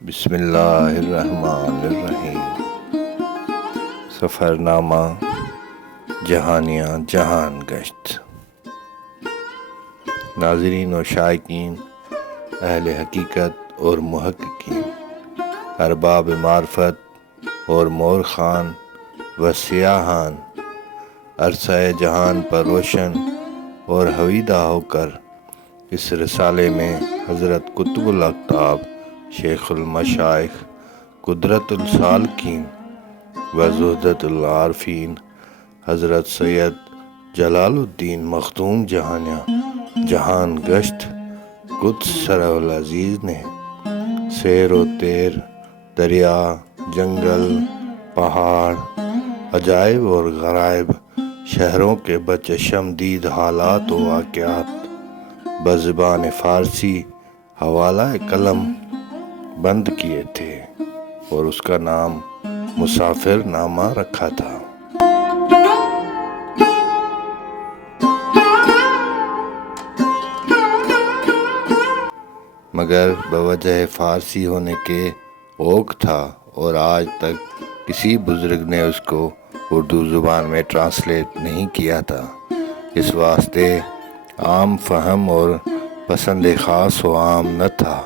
بسم اللہ الرحمن الرحیم۔ سفر نامہ جہانیاں جہان گشت۔ ناظرین و شائقین، اہل حقیقت اور محققین، ارباب معرفت اور مورخان و سیاحان، عرصہ جہان پر روشن اور حویدہ ہو کر اس رسالے میں حضرت قطب الاقطاب شیخ المشائخ قدرت السالکین و زہدۃ العارفین حضرت سید جلال الدین مخدوم جہانیاں جہان گشت قدس سرہ العزیز نے سیر و تیر، دریا، جنگل، پہاڑ، عجائب اور غرائب، شہروں کے بچشم دید حالات و واقعات بزبان فارسی حوالہ قلم بند کیے تھے اور اس کا نام مسافر نامہ رکھا تھا۔ مگر بوجہ فارسی ہونے کے اوق تھا اور آج تک کسی بزرگ نے اس کو اردو زبان میں ٹرانسلیٹ نہیں کیا تھا۔ اس واسطے عام فہم اور پسند خاص و عام نہ تھا،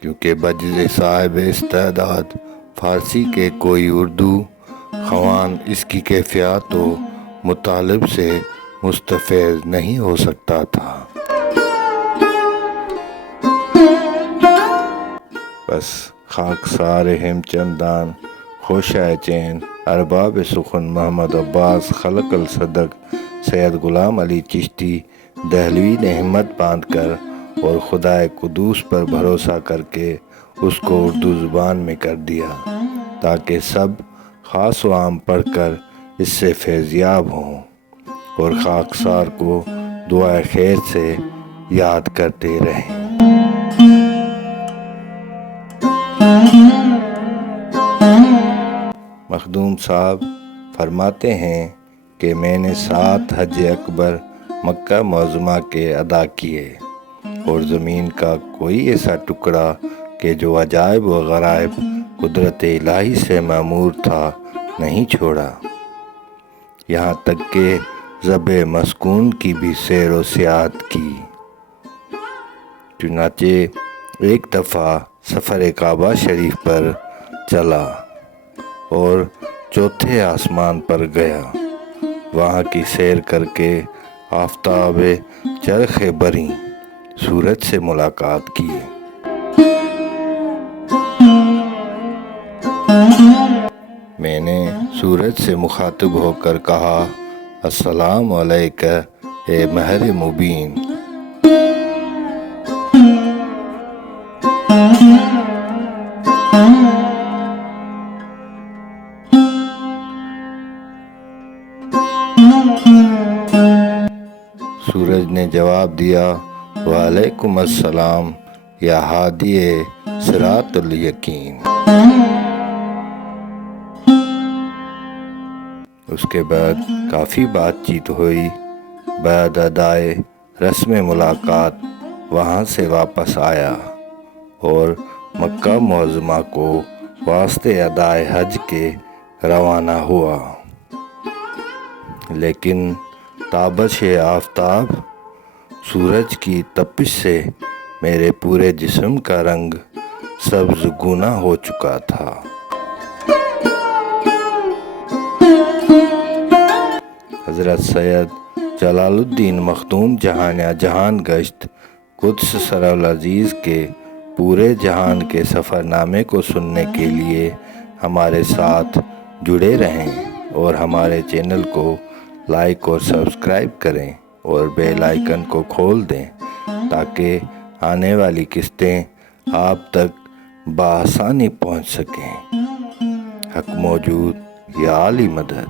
کیونکہ بجز صاحب استعداد فارسی کے کوئی اردو خوان اس کی کیفیات و مطالب سے مستفیض نہیں ہو سکتا تھا۔ بس خاکسار ہم چندان خوشہ چین ارباب سخن محمد عباس خلق الصدق سید غلام علی چشتی دہلوی نے ہمت باندھ کر اور خدائے قدوس پر بھروسہ کر کے اس کو اردو زبان میں کر دیا، تاکہ سب خاص و عام پڑھ کر اس سے فیضیاب ہوں اور خاکسار کو دعائے خیر سے یاد کرتے رہیں۔ مخدوم صاحب فرماتے ہیں کہ میں نے 7 حج اکبر مکہ معظمہ کے ادا کیے اور زمین کا کوئی ایسا ٹکڑا کہ جو عجائب و غرائب قدرت الہی سے معمور تھا نہیں چھوڑا، یہاں تک کہ ضب مسکون کی بھی سیر و سیاحت کی۔ چنانچہ ایک دفعہ سفر کعبہ شریف پر چلا اور چوتھے آسمان پر گیا، وہاں کی سیر کر کے آفتاب چرخ بری سورج سے ملاقات کی۔ میں نے سورج سے مخاطب ہو کر کہا، السلام علیکہ اے مہر مبین۔ سورج نے جواب دیا، وعلیکم السلام یا ہادی صراط الیقین۔ اس کے بعد کافی بات چیت ہوئی۔ بعد ادائے رسم ملاقات وہاں سے واپس آیا اور مکہ معظمہ کو واسطے ادائے حج کے روانہ ہوا، لیکن تابش آفتاب سورج کی تپش سے میرے پورے جسم کا رنگ سبز گونا ہو چکا تھا۔ حضرت سید جلال الدین مخدوم جہانیاں جہان گشت قدس سرہ العزیز کے پورے جہان کے سفر نامے کو سننے کے لیے ہمارے ساتھ جڑے رہیں اور ہمارے چینل کو لائک اور سبسکرائب کریں اور بیل آئیکن کو کھول دیں تاکہ آنے والی قسطیں آپ تک بآسانی پہنچ سکیں۔ حق موجود یا عالی مدد۔